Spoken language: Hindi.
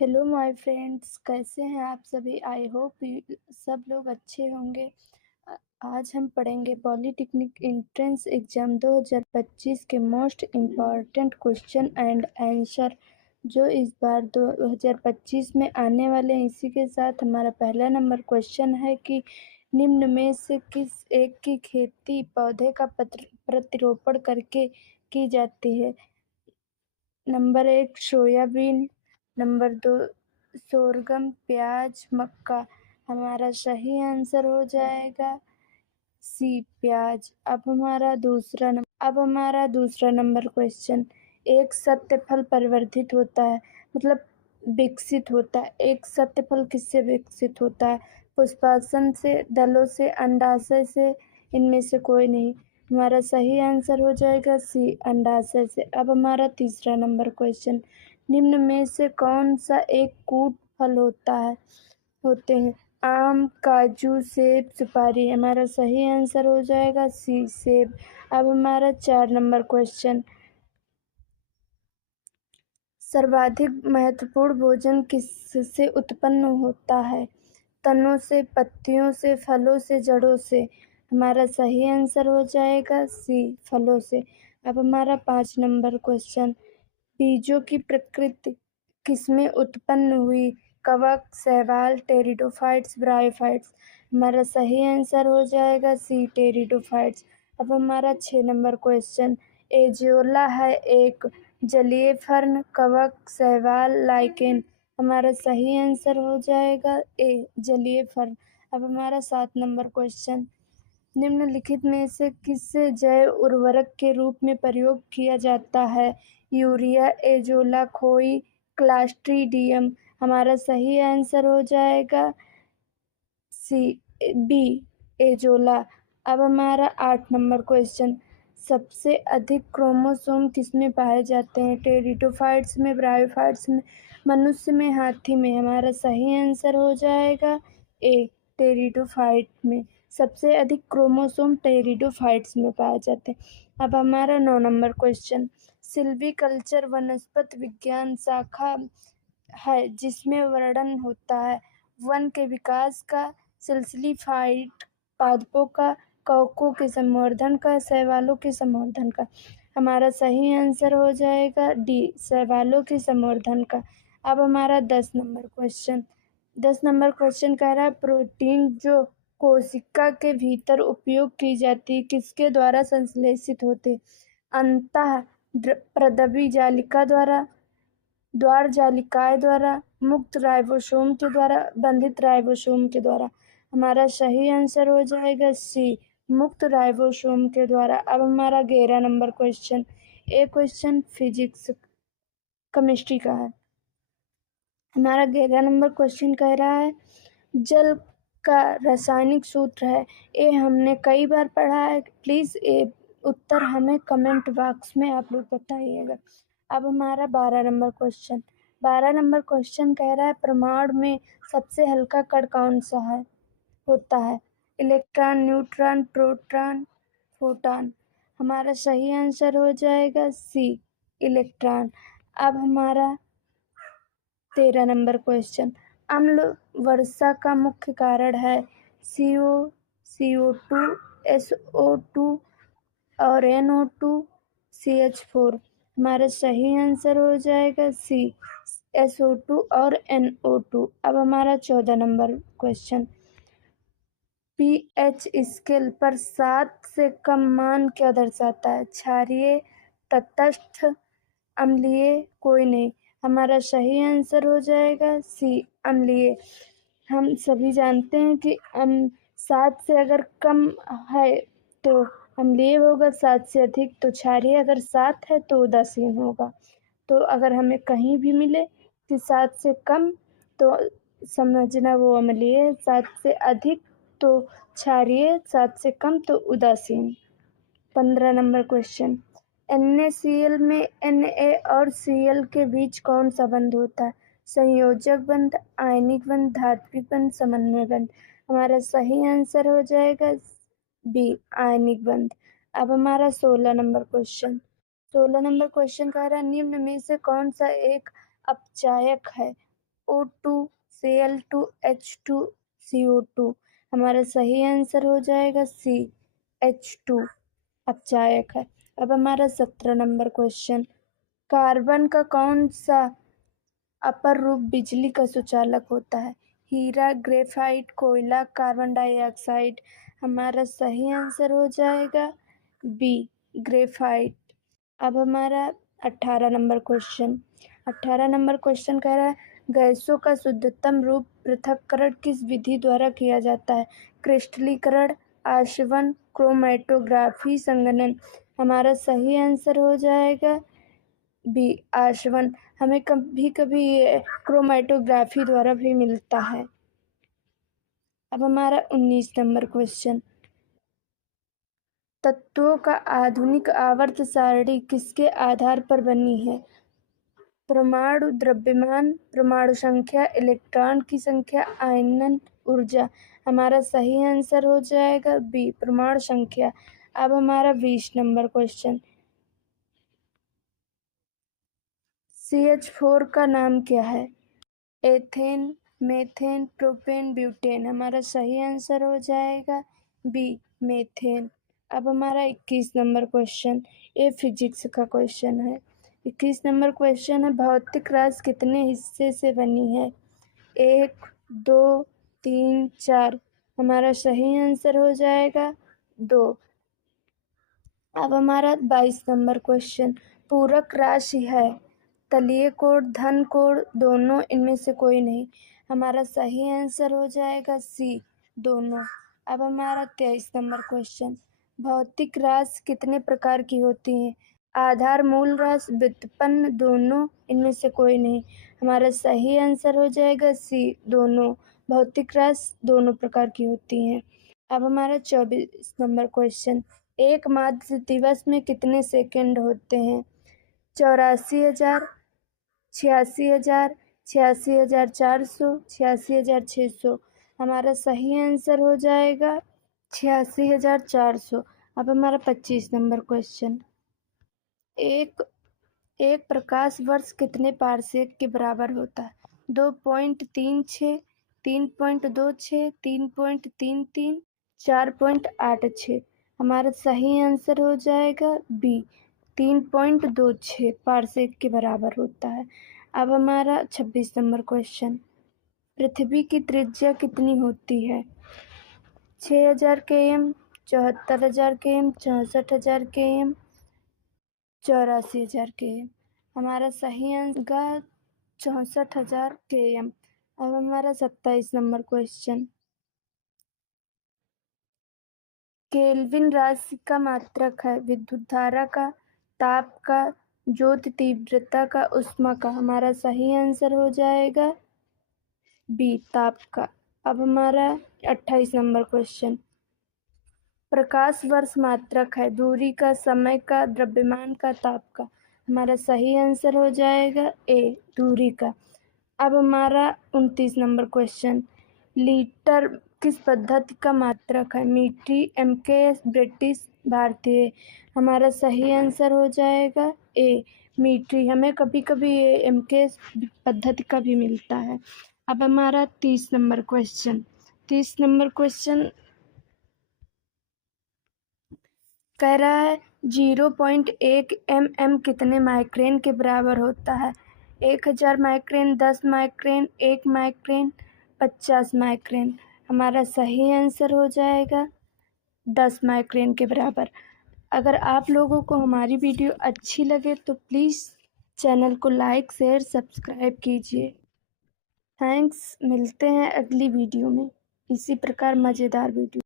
हेलो माय फ्रेंड्स, कैसे हैं आप सभी? आई होप सब लोग अच्छे होंगे। आज हम पढ़ेंगे पॉलिटेक्निक एंट्रेंस एग्जाम 2025 के most important question and answer जो इस बार 2025 में आने वाले हैं। इसी के साथ हमारा पहला नंबर क्वेश्चन है कि निम्न में से किस एक की खेती पौधे का प्रतिरोपण करके की जाती है? नंबर 1 सोयाबीन, नंबर 2 सोरगम, प्याज, मक्का। हमारा सही आंसर हो जाएगा सी प्याज। अब हमारा दूसरा नंबर क्वेश्चन, एक सत्य फल परिवर्धित होता है मतलब विकसित होता है। एक सत्य फल किससे विकसित होता है? पुष्पासन से, दलों से, अंडाशय से, इनमें से कोई नहीं। हमारा सही आंसर हो जाएगा सी अंडाशय से। अब हमारा तीसरा नंबर क्वेश्चन, निम्न में से कौन सा एक कूट फल होते हैं? आम, काजू, सेब, सुपारी। हमारा सही आंसर हो जाएगा सी सेब। अब हमारा 4 नंबर क्वेश्चन, सर्वाधिक महत्वपूर्ण भोजन किससे उत्पन्न होता है? तनों से, पत्तियों से, फलों से, जड़ों से। हमारा सही आंसर हो जाएगा सी फलों से। अब हमारा 5 नंबर क्वेश्चन, बीजों की प्रकृति किसमें उत्पन्न हुई? कवक, शैवाल, टेरिडोफाइट्स, ब्रायोफाइट्स। हमारा सही आंसर हो जाएगा सी टेरिडोफाइट्स। अब हमारा 6 नंबर क्वेश्चन, एजियोला है एक जलीय फर्न, कवक, शैवाल, लाइकेन। हमारा सही आंसर हो जाएगा ए जलीय फर्न। अब हमारा 7 नंबर क्वेश्चन, निम्नलिखित में से किस जैव उर्वरक के रूप में प्रयोग किया जाता है? यूरिया, एजोला, खोई, क्लास्ट्रीडियम। हमारा सही आंसर हो जाएगा सी बी एजोला। अब हमारा 8 नंबर क्वेश्चन, सबसे अधिक क्रोमोसोम किसमें पाए जाते हैं? टेरिडोफाइट्स में, ब्रायोफाइट्स में, मनुष्य में, हाथी में। हमारा सही आंसर हो जाएगा ए टेरिडोफाइट में। सबसे अधिक क्रोमोसोम टेरिडोफाइट्स में पाए जाते हैं। अब हमारा 9 नंबर क्वेश्चन, सिल्वीकल्चर वनस्पति विज्ञान शाखा है जिसमें वर्णन होता है वन के विकास का, सिल्सीफाइड पादपों का, कवकों के संवर्धन का, शैवालों के संवर्धन का। हमारा सही आंसर हो जाएगा डी शैवालों के संवर्धन का। अब हमारा 10 नंबर क्वेश्चन, 10 नंबर क्वेश्चन कह रहा है प्रोटीन जो कोशिका के भीतर उपयोग की जाती है किसके द्वारा संश्लेषित होते? अंतः प्रदबी जालिका द्वारा, द्वार जालिकाएं द्वारा, मुक्त राइबोसोम के द्वारा, बंधित राइबोसोम के द्वारा। हमारा सही आंसर हो जाएगा सी मुक्त राइबोसोम के द्वारा। अब हमारा 11 नंबर क्वेश्चन, एक क्वेश्चन फिजिक्स केमिस्ट्री का है। हमारा 11 नंबर क्वेश्चन कह रहा है जल का रासायनिक सूत्र है। ये हमने कई बार पढ़ा है, प्लीज़ ये उत्तर हमें कमेंट बॉक्स में आप लोग बताइएगा। अब हमारा 12 नंबर क्वेश्चन, 12 नंबर क्वेश्चन कह रहा है परमाणु में सबसे हल्का कण कौन सा होता है? Electron, neutron, proton, photon. हमारा सही आंसर हो जाएगा सी इलेक्ट्रॉन। अब हमारा 13 नंबर क्वेश्चन, अम्ल वर्षा का मुख्य कारण है? CO2, SO2 और NO2, CH4। हमारा सही आंसर हो जाएगा सी SO2 और NO2। अब हमारा 14 नंबर क्वेश्चन, pH स्केल पर 7 से कम मान क्या दर्शाता है? क्षारीय, तटस्थ, अम्लीय, कोई नहीं। हमारा सही आंसर हो जाएगा सी अम्लीय। हम सभी जानते हैं कि 7 से अगर कम है तो अम्लीय होगा, 7 से अधिक तो क्षारीय, अगर 7 है तो उदासीन होगा। तो अगर हमें कहीं भी मिले कि 7 से कम तो समझना वो अम्लीय है, 7 से अधिक तो क्षारीय, 7 से कम तो उदासीन। 15 नंबर क्वेश्चन, NaCl में Na और Cl के बीच कौन सा बंध होता है? संयोजक बंध, आयनिक बंध, धात्विक बंध, समन्वय बंध। हमारा सही आंसर हो जाएगा बी आयनिक बंध। अब हमारा 16 नंबर क्वेश्चन, 16 नंबर क्वेश्चन कह रहा है निम्न में से कौन सा एक अपचायक है? O2, Cl2, H2, CO2। हमारा सही आंसर हो जाएगा सी, H2 अपचायक है। अब हमारा 17 नंबर क्वेश्चन, कार्बन का कौन सा अपर रूप बिजली का सुचालक होता है? हीरा, ग्रेफाइट, कोयला, कार्बन डाइऑक्साइड। हमारा सही आंसर हो जाएगा बी, ग्रेफाइट। अब हमारा 18 नंबर क्वेश्चन, 18 नंबर क्वेश्चन कह रहा है गैसों का शुद्धतम रूप पृथक्करण किस विधि द्वारा किया जाता है? क्रिस्टलीकरण, आशवन, क्रोमैटोग्राफी, संघनन। हमारा सही आंसर हो जाएगा बी, आशवन। हमें कभी कभी ये क्रोमैटोग्राफी द्वारा भी मिलता है। अब हमारा 19 नंबर क्वेश्चन, तत्वों का आधुनिक आवर्त सारणी किसके आधार पर बनी है? परमाणु द्रव्यमान, परमाणु संख्या, इलेक्ट्रॉन की संख्या, आयनन ऊर्जा। हमारा सही आंसर हो जाएगा बी, परमाणु संख्या। अब हमारा 20 नंबर क्वेश्चन, CH4 का नाम क्या है? Ethane, methane, propane, butane. हमारा सही आंसर हो जाएगा बी, मेथेन। अब हमारा 21 नंबर क्वेश्चन, ये फिजिक्स का क्वेश्चन है। 21 नंबर क्वेश्चन है भौतिक राशि कितने हिस्से से बनी है? 1, 2, 3, 4। हमारा सही आंसर हो जाएगा 2। अब हमारा 22 नंबर क्वेश्चन, पूरक राशि है तलीय कोण, धन कोण, दोनों, इनमें से कोई नहीं। हमारा सही आंसर हो जाएगा सी, दोनों। अब हमारा 23 नंबर क्वेश्चन, भौतिक राशि कितने प्रकार की होती हैं? आधार, मूल राशि, व्युत्पन्न, दोनों, इनमें से कोई नहीं। हमारा सही आंसर हो जाएगा सी, दोनों। भौतिक राशि दोनों प्रकार की होती हैं। अब हमारा 24 नंबर क्वेश्चन, एक माध्य दिवस में कितने सेकंड होते हैं? 84,000, 86,000, 86,400, 86,600। हमारा सही आंसर हो जाएगा 86,400। अब हमारा 25 नंबर क्वेश्चन, एक एक प्रकाश वर्ष कितने पारसेक के बराबर होता है? 2.36, 3.26, 3.33, 4.86। हमारा सही आंसर हो जाएगा बी, 3.26 पारसेक के बराबर होता है। अब हमारा 26 नंबर क्वेश्चन, पृथ्वी की त्रिज्या कितनी होती है? 6,000 km, 74,000 km, 64,000 km, 84,000 km। हमारा सही आंसर 64,000 km। अब हमारा 27 नंबर क्वेश्चन, केल्विन राशि का मात्रक है विद्युत धारा का, ताप का, ज्योति तीव्रता का, ऊष्मा का। हमारा सही आंसर हो जाएगा बी, ताप का। अब हमारा 28 नंबर क्वेश्चन, प्रकाश वर्ष मात्रक है दूरी का, समय का, द्रव्यमान का, ताप का। हमारा सही आंसर हो जाएगा ए, दूरी का। अब हमारा 29 नंबर क्वेश्चन, लीटर किस पद्धति का मात्रक है? मीट्री, एमकेएस, ब्रिटिश, भारतीय। हमारा सही आंसर हो जाएगा ए, मीट्री। हमें कभी कभी ये एमकेएस पद्धति का भी मिलता है। अब हमारा 30 नंबर क्वेश्चन, 30 नंबर क्वेश्चन कह रहा है 0.1 mm कितने माइक्रेन के बराबर होता है? 1,000 माइक्रेन, 10 माइक्रेन, 1 माइक्रेन, 50 माइक्रेन। हमारा सही आंसर हो जाएगा 10 माइक्रेन के बराबर। अगर आप लोगों को हमारी वीडियो अच्छी लगे तो प्लीज़ चैनल को लाइक, शेयर, सब्सक्राइब कीजिए। थैंक्स, मिलते हैं अगली वीडियो में इसी प्रकार मज़ेदार वीडियो।